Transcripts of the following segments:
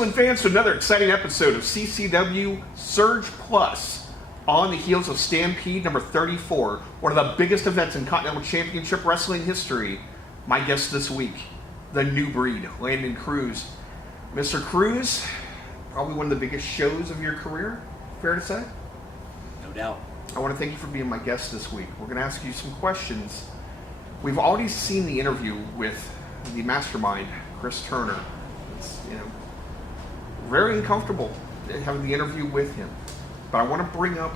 wrestling fans, to another exciting episode of CCW Surge Plus on the heels of Stampede number 34, one of the biggest events in Continental Championship Wrestling history. My guest this week, the new breed, Landon Crews. Mr. Crews, probably one of the biggest shows of your career, fair to say? No doubt. I want to thank you for being my guest this week. We're going to ask you some questions. We've already seen the interview with the mastermind, Chris Turner. It's, very uncomfortable having the interview with him. But I want to bring up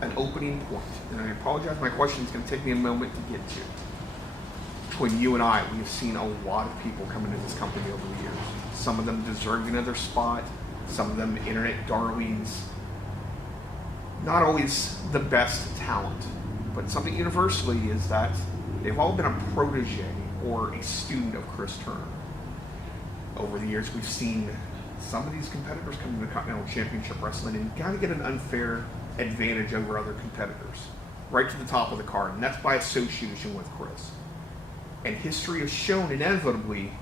an opening point. And I apologize, my question is going to take me a moment to get to. Between you and I, we have seen a lot of people come into this company over the years. Some of them deserving of their spot, some of them internet darlings. Not always the best talent, but something universally is that they've all been a protege or a student of Chris Turner. Over the years, we've seen some of these competitors come into Continental Championship Wrestling and kind of get an unfair advantage over other competitors, right to the top of the card, and that's by association with Chris. And history has shown inevitably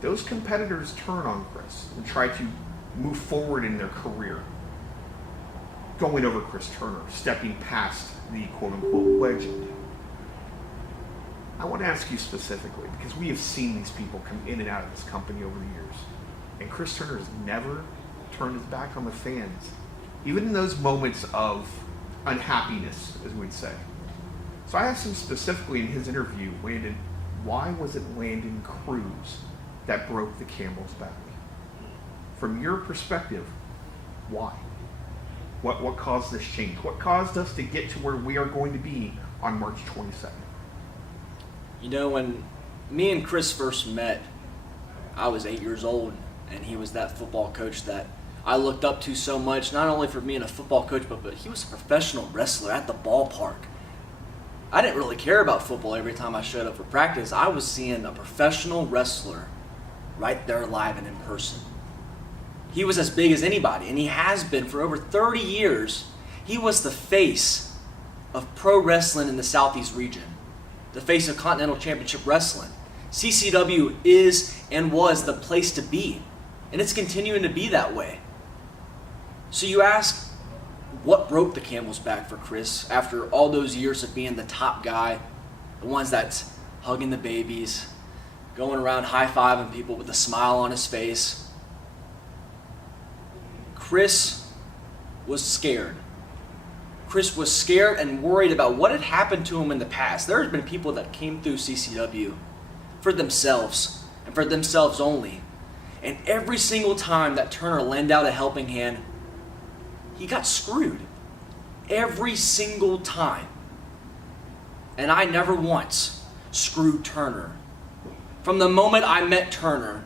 those competitors turn on Chris and try to move forward in their career, going over Chris Turner, stepping past the quote-unquote legend. I want to ask you specifically, because we have seen these people come in and out of this company over the years, and Chris Turner has never turned his back on the fans, even in those moments of unhappiness, as we'd say. So I asked him specifically in his interview, Landon, why was it Landon Crews that broke the camel's back? From your perspective, why? What caused this change? What caused us to get to where we are going to be on March 22nd? When me and Chris first met, I was 8 years old, and he was that football coach that I looked up to so much, not only for being a football coach, but he was a professional wrestler at the ballpark. I didn't really care about football every time I showed up for practice. I was seeing a professional wrestler right there live and in person. He was as big as anybody, and he has been for over 30 years. He was the face of pro wrestling in the Southeast region, the face of Continental Championship Wrestling. CCW is and was the place to be, and it's continuing to be that way. So you ask, what broke the camel's back for Chris after all those years of being the top guy, the ones that's hugging the babies, going around high-fiving people with a smile on his face? Chris was scared. Chris was scared and worried about what had happened to him in the past. There have been people that came through CCW for themselves and for themselves only. And every single time that Turner lent out a helping hand, he got screwed. Every single time. And I never once screwed Turner. From the moment I met Turner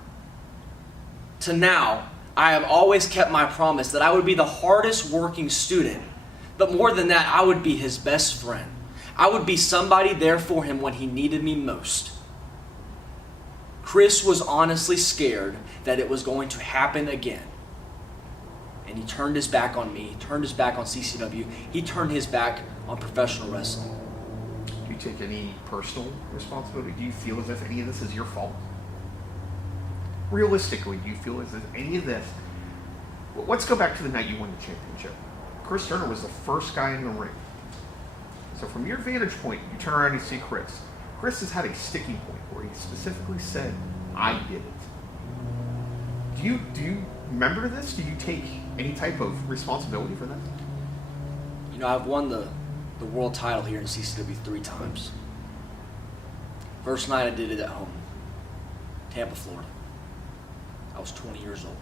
to now, I have always kept my promise that I would be the hardest working student, but more than that, I would be his best friend. I would be somebody there for him when he needed me most. Chris was honestly scared that it was going to happen again. And he turned his back on me, turned his back on CCW, he turned his back on professional wrestling. Do you take any personal responsibility? Do you feel as if any of this is your fault? Realistically, do you feel as if any of this... Let's go back to the night you won the championship. Chris Turner was the first guy in the ring. So from your vantage point, you turn around and you see Chris. Chris has had a sticking point where he specifically said, I did it. Do you remember this? Do you take any type of responsibility for that? I've won the world title here in CCW 3 times. First night I did it at home, Tampa, Florida. I was 20 years old.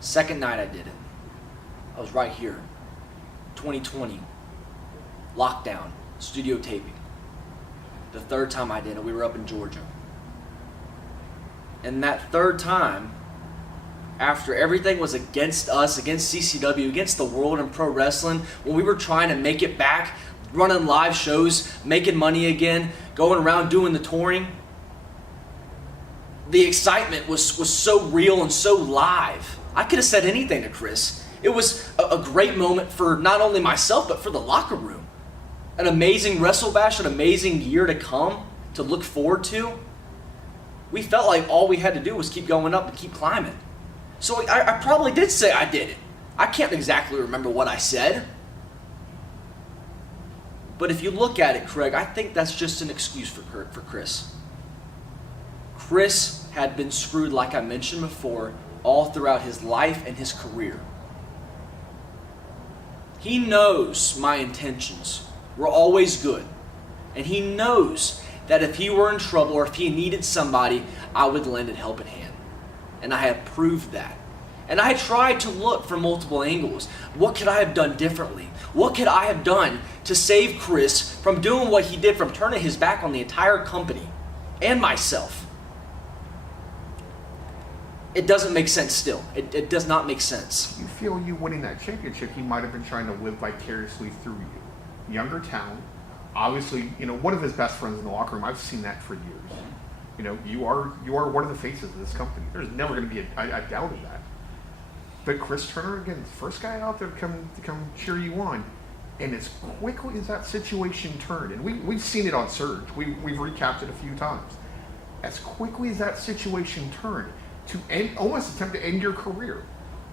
Second night I did it, I was right here, 2020, lockdown, studio taping. The third time I did it, we were up in Georgia. And that third time, after everything was against us, against CCW, against the world and pro wrestling, when we were trying to make it back, running live shows, making money again, going around doing the touring, the excitement was so real and so live. I could have said anything to Chris. It was a great moment for not only myself, but for the locker room. An amazing Wrestle Bash, an amazing year to come, to look forward to. We felt like all we had to do was keep going up and keep climbing. So I probably did say I did it. I can't exactly remember what I said. But if you look at it, Craig, I think that's just an excuse for Chris. Chris had been screwed, like I mentioned before, all throughout his life and his career. He knows my intentions were always good. And he knows that if he were in trouble or if he needed somebody, I would lend a helping hand. And I have proved that. And I tried to look from multiple angles. What could I have done differently? What could I have done to save Chris from doing what he did, from turning his back on the entire company and myself? It doesn't make sense still. It does not make sense. You feel you winning that championship, he might have been trying to live vicariously through you. Younger talent, obviously, one of his best friends in the locker room. I've seen that for years. You are one of the faces of this company. There's never going to be a doubt of that. But Chris Turner, again, the first guy out there to come cheer you on. And as quickly as that situation turned, and we've seen it on Surge, we've recapped it a few times. As quickly as that situation turned to almost attempt to end your career.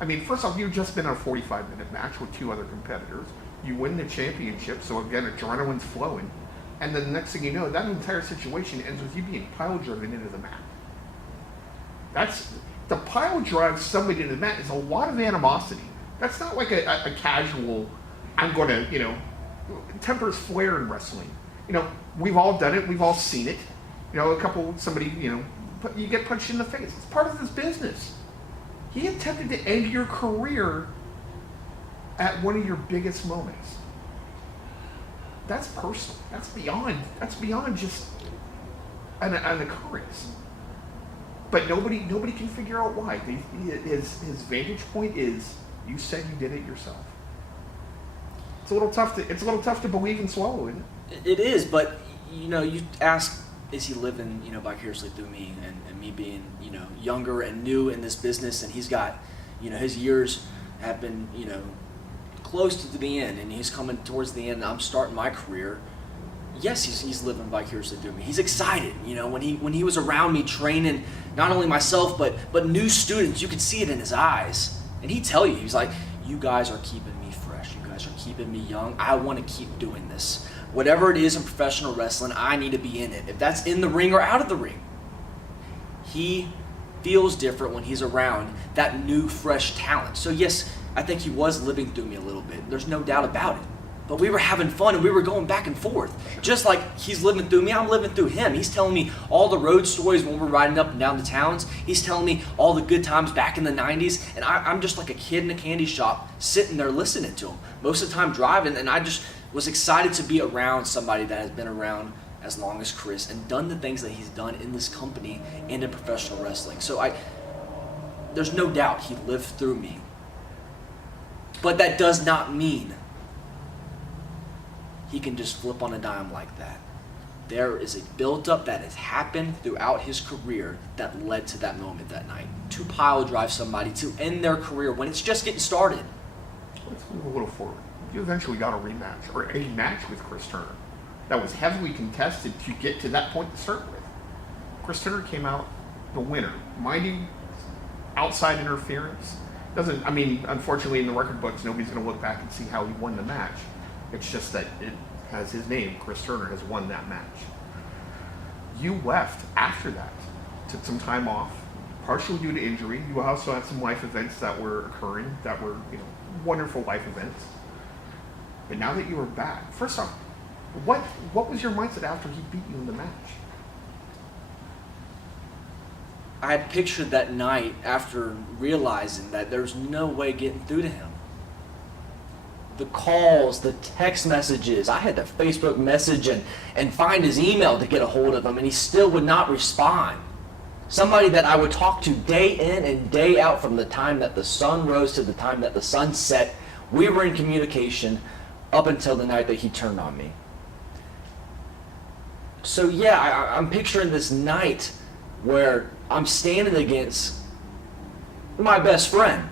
I mean, first off, you've just been in a 45-minute match with two other competitors. You win the championship, so again, adrenaline's flowing. And then the next thing you know, that entire situation ends with you being pile driven into the mat. The pile drive somebody into the mat is a lot of animosity. That's not like a casual, I'm going to, tempers flare in wrestling. We've all done it. We've all seen it. Somebody, you get punched in the face. It's part of this business. He attempted to end your career at one of your biggest moments. That's personal. That's beyond just an occurrence. But nobody can figure out why. His vantage point is, you said you did it yourself. It's a little tough to believe and swallow, isn't it? It is, but you ask, is he living vicariously through me and me being younger and new in this business, and he's got his years have been close to the end, and he's coming towards the end, and I'm starting my career. Yes, he's living vicariously through me. He's excited. When he was around me training not only myself but new students, you could see it in his eyes. And he'd tell you, he's like, you guys are keeping me fresh. You guys are keeping me young. I want to keep doing this. Whatever it is in professional wrestling, I need to be in it. If that's in the ring or out of the ring. He feels different when he's around that new, fresh talent. So yes, I think he was living through me a little bit. There's no doubt about it. But we were having fun and we were going back and forth. Just like he's living through me, I'm living through him. He's telling me all the road stories when we're riding up and down the towns. He's telling me all the good times back in the 90s. And I'm just like a kid in a candy shop sitting there listening to him. Most of the time driving, and I just was excited to be around somebody that has been around as long as Chris and done the things that he's done in this company and in professional wrestling. So there's no doubt he lived through me. But that does not mean he can just flip on a dime like that. There is a build-up that has happened throughout his career that led to that moment that night. To pile drive somebody, to end their career when it's just getting started. Let's move a little forward. You eventually got a rematch, or a match with Chris Turner that was heavily contested to get to that point to start with. Chris Turner came out the winner. Mind you, outside interference. Unfortunately in the record books, nobody's going to look back and see how he won the match. It's just that it has his name. Chris Turner has won that match. You left after that, took some time off, partially due to injury. You also had some life events that were occurring that were, wonderful life events. But now that you were back, first off, what was your mindset after he beat you in the match? I had pictured that night after realizing that there's no way getting through to him. The calls, the text messages, I had to Facebook message and find his email to get a hold of him, and he still would not respond. Somebody that I would talk to day in and day out from the time that the sun rose to the time that the sun set. We were in communication up until the night that he turned on me. So yeah, I'm picturing this night where I'm standing against my best friend.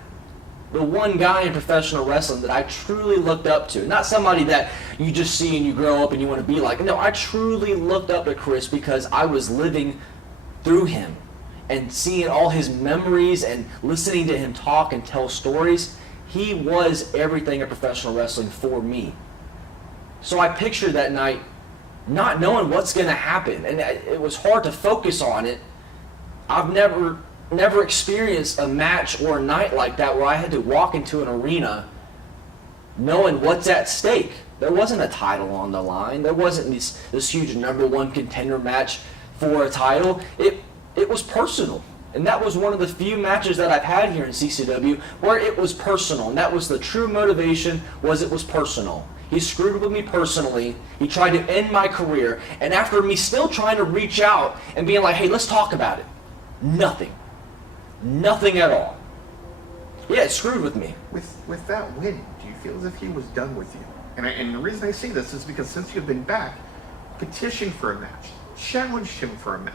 The one guy in professional wrestling that I truly looked up to. Not somebody that you just see and you grow up and you want to be like. No, I truly looked up to Chris because I was living through him. and seeing all his memories and listening to him talk and tell stories, he was everything in professional wrestling for me. So I pictured that night not knowing what's going to happen, and it was hard to focus on it. I've never experienced a match or a night like that where I had to walk into an arena knowing what's at stake. There wasn't a title on the line. There wasn't this huge number one contender match for a title. It was personal. And that was one of the few matches that I've had here in CCW where it was personal. And that was the true motivation, was it was personal. He screwed with me personally. He tried to end my career. And after me still trying to reach out and being like, hey, let's talk about it. Nothing. Nothing at all. Yeah, it screwed with me. With that win, do you feel as if he was done with you? And the reason I say this is because since you've been back, petitioned for a match, challenged him for a match,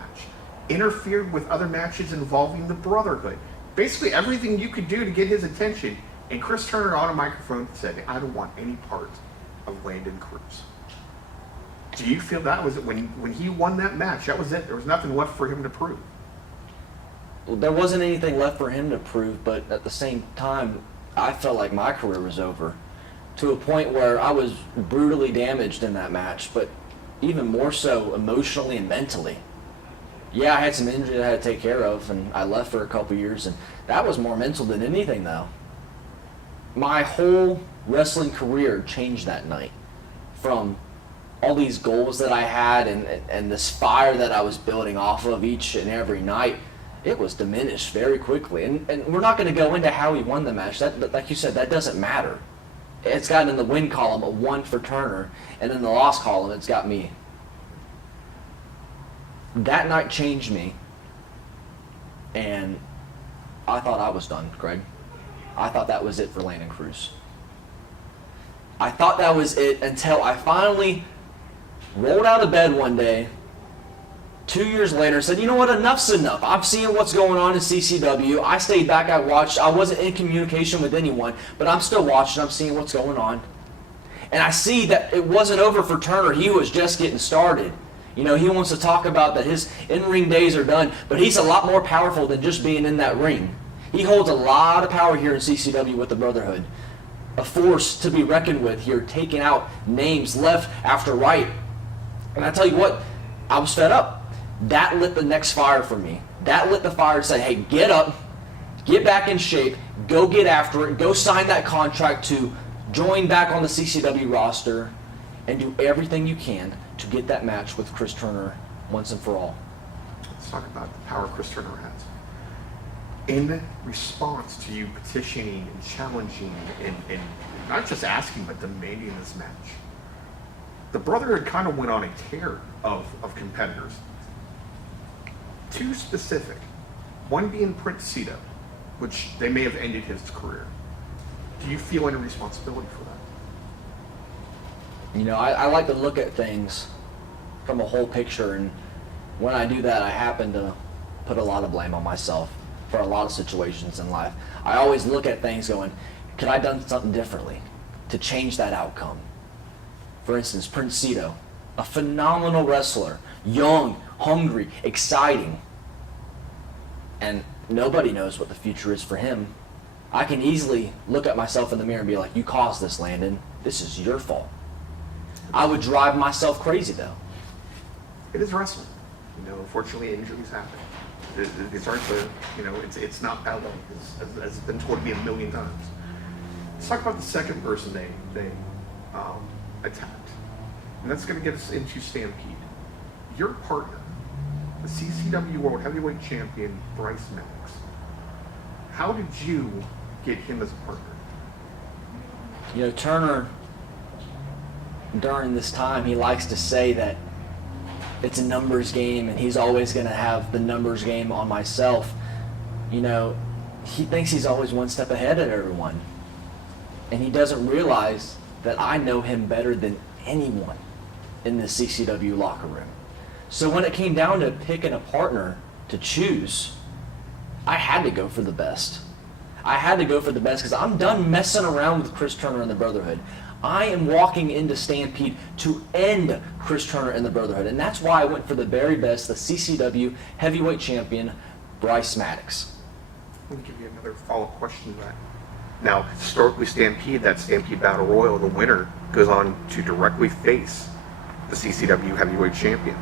interfered with other matches involving the Brotherhood. Basically everything you could do to get his attention, and Chris Turner on a microphone said, I don't want any part of Landon Crews. Do you feel that was it? When he won that match, that was it? There was nothing left for him to prove? Well, there wasn't anything left for him to prove, but at the same time, I felt like my career was over, to a point where I was brutally damaged in that match, but even more so emotionally and mentally. Yeah, I had some injury that I had to take care of, and I left for a couple years, and that was more mental than anything, though. My whole wrestling career changed that night, from all these goals that I had and this fire that I was building off of each and every night. It was diminished very quickly, and we're not going to go into how he won the match. That, like you said, that doesn't matter. It's got in the win column a 1 for Turner, and in the loss column it's got me. That night changed me, and I thought I was done, Greg. I thought that was it for Landon Crews. I thought that was it until I finally rolled out of bed one day, 2 years later, said, you know what, enough's enough. I'm seeing what's going on in CCW. I stayed back, I watched. I wasn't in communication with anyone, but I'm still watching. I'm seeing what's going on. And I see that it wasn't over for Turner. He was just getting started. You know, he wants to talk about that his in-ring days are done, but he's a lot more powerful than just being in that ring. He holds a lot of power here in CCW with the Brotherhood. A force to be reckoned with here, taking out names left after right. And I tell you what, I was fed up. That lit the next fire for me. That lit the fire to say, hey, get up, get back in shape, go get after it, go sign that contract to join back on the CCW roster, and do everything you can to get that match with Chris Turner once and for all. Let's talk about the power Chris Turner has. In response to you petitioning and challenging and not just asking, but demanding this match, the Brotherhood kind of went on a tear of competitors. 2 specific. One being Prince Cito, which they may have ended his career. Do you feel any responsibility for that? You know, I like to look at things from a whole picture, and when I do that, I happen to put a lot of blame on myself for a lot of situations in life. I always look at things going, could I have done something differently to change that outcome? For instance, Prince Cito, a phenomenal wrestler, young, hungry, exciting, and nobody knows what the future is for him. I can easily look at myself in the mirror and be like, you caused this, Landon. This is your fault. I would drive myself crazy, though. It is wrestling. You know, unfortunately, injuries happen. These aren't the, you know, it's not bad luck, as it's been told to me a million times. Let's talk about the second person they attacked. And that's going to get us into Stampede. Your partner, the CCW World Heavyweight Champion, Bryce Maddox. How did you get him as a partner? You know, Turner, during this time, he likes to say that it's a numbers game, and he's always going to have the numbers game on myself. You know, he thinks he's always one step ahead of everyone. And he doesn't realize that I know him better than anyone in the CCW locker room. So when it came down to picking a partner to choose, I had to go for the best. I had to go for the best because I'm done messing around with Chris Turner and the Brotherhood. I am walking into Stampede to end Chris Turner and the Brotherhood. And that's why I went for the very best, the CCW Heavyweight Champion, Bryce Maddox. Let me give you another follow-up question to that. Now, historically, that Stampede Battle Royal, the winner goes on to directly face the CCW Heavyweight Champion.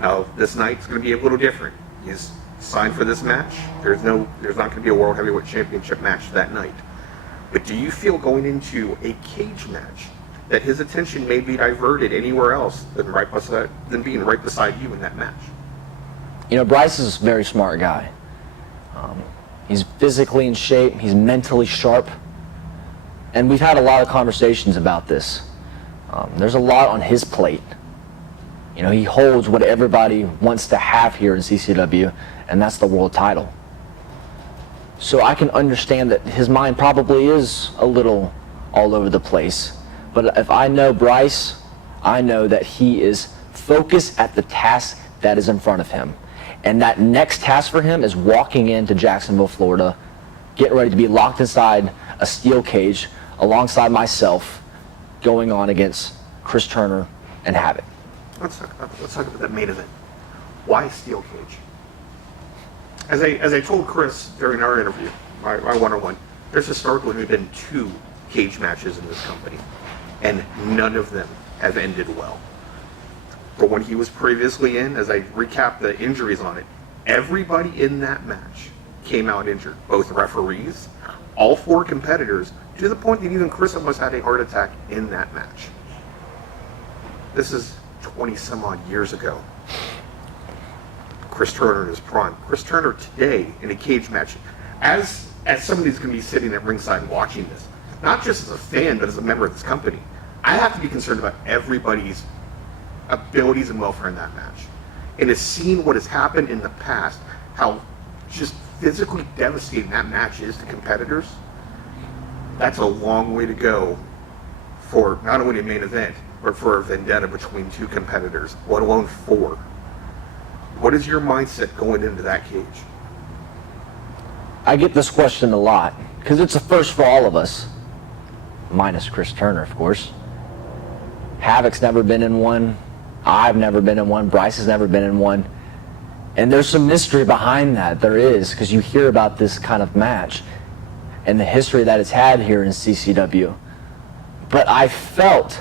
Now, this night's going to be a little different. He's signed for this match. There's not going to be a World Heavyweight Championship match that night. But do you feel going into a cage match that his attention may be diverted anywhere else than being right beside you in that match? You know, Bryce is a very smart guy. He's physically in shape. He's mentally sharp. And we've had a lot of conversations about this. There's a lot on his plate. You know, he holds what everybody wants to have here in CCW, and that's the world title. So I can understand that his mind probably is a little all over the place. But if I know Bryce, I know that he is focused at the task that is in front of him. And that next task for him is walking into Jacksonville, Florida, getting ready to be locked inside a steel cage alongside myself, going on against Chris Turner and Havoc. Let's talk about that main event. Why steel cage? As I told Chris during our interview, my one-on-one, there's historically been 2 cage matches in this company, and none of them have ended well. But when he was previously in, as I recap the injuries on it, everybody in that match came out injured. Both referees, all 4 competitors, to the point that even Chris almost had a heart attack in that match. This is 20 some odd years ago. Chris Turner in his prime. Chris Turner today in a cage match, as somebody's going to be sitting at ringside and watching this, not just as a fan, but as a member of this company, I have to be concerned about everybody's abilities and welfare in that match. And has seen what has happened in the past, how just physically devastating that match is to competitors. That's a long way to go for not only a main event, but for a vendetta between 2 competitors, let alone 4. What is your mindset going into that cage? I get this question a lot, because it's a first for all of us, minus Chris Turner, of course. Havoc's never been in one. I've never been in one. Bryce has never been in one. And there's some mystery behind that. There is, because you hear about this kind of match and the history that it's had here in CCW. But I felt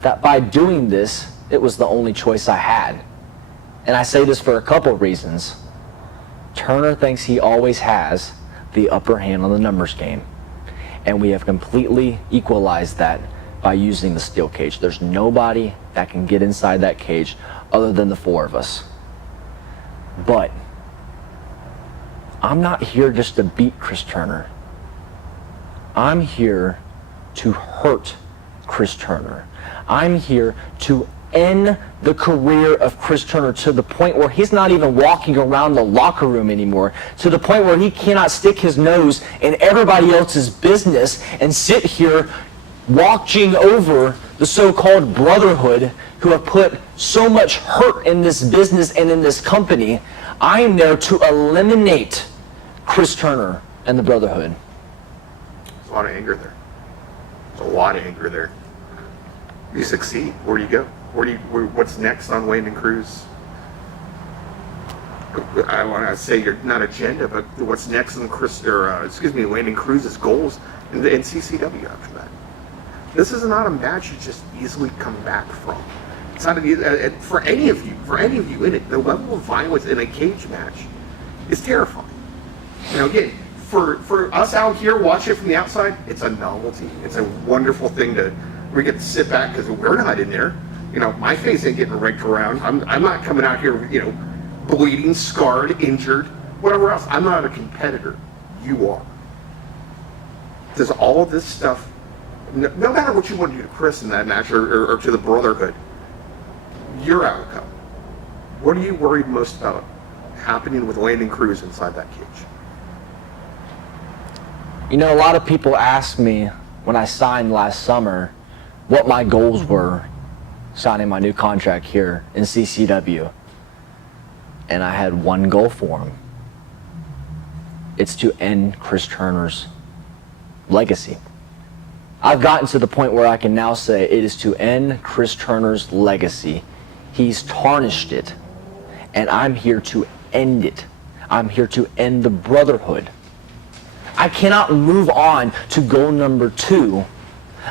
that by doing this, it was the only choice I had. And I say this for a couple of reasons. Turner thinks he always has the upper hand on the numbers game. And we have completely equalized that by using the steel cage. There's nobody that can get inside that cage other than the 4 of us. But I'm not here just to beat Chris Turner. I'm here to hurt Chris Turner. I'm here to end the career of Chris Turner to the point where he's not even walking around the locker room anymore, to the point where he cannot stick his nose in everybody else's business and sit here watching over the so-called brotherhood who have put so much hurt in this business and in this company. I am there to eliminate Chris Turner and the brotherhood. There's a lot of anger there. There's a lot of anger there. You succeed. Where do you go? What's next on Landon Crews? I want to say you're not agenda, but what's next on Landon Crews's goals in CCW after that? This is not a match you just easily come back from. It's not for any of you in it. The level of violence in a cage match is terrifying. You know, again, for us out here watching it from the outside, it's a novelty. It's a wonderful thing we get to sit back because we're not in there. You know, my face ain't getting raked around. I'm not coming out here, you know, bleeding, scarred, injured, whatever else. I'm not a competitor. You are. Does all of this stuff, no matter what you want to do to Chris in that match or to the brotherhood, your outcome. What are you worried most about happening with Landon Crews inside that cage? You know, a lot of people asked me when I signed last summer what my goals were signing my new contract here in CCW. And I had one goal for him. It's to end Chris Turner's legacy. I've gotten to the point where I can now say it is to end Chris Turner's legacy. He's tarnished it, and I'm here to end it. I'm here to end the brotherhood. I cannot move on to goal number 2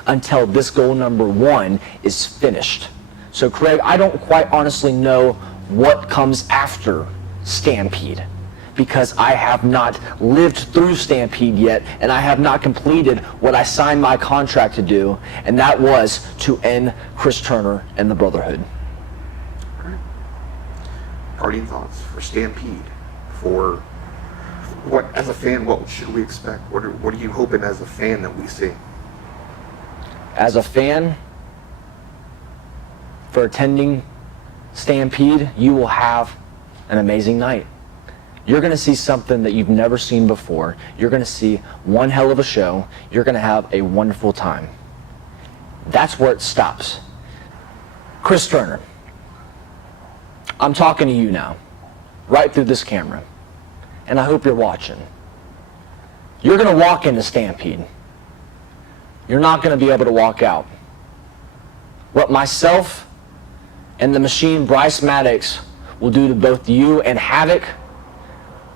until this goal number 1 is finished. So Craig, I don't quite honestly know what comes after Stampede, because I have not lived through Stampede yet, and I have not completed what I signed my contract to do, and that was to end Chris Turner and the Brotherhood. All right. Parting thoughts for Stampede, for what, as a fan, what should we expect? What are you hoping as a fan that we see? As a fan, for attending Stampede, you will have an amazing night. You're going to see something that you've never seen before. You're going to see one hell of a show. You're going to have a wonderful time. That's where it stops. Chris Turner, I'm talking to you now, right through this camera, and I hope you're watching. You're going to walk into Stampede. You're not going to be able to walk out. What myself and the machine Bryce Maddox will do to both you and Havoc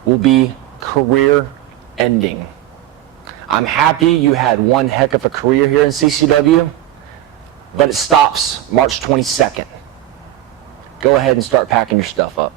will be career-ending. I'm happy you had one heck of a career here in CCW, but it stops March 22nd. Go ahead and start packing your stuff up.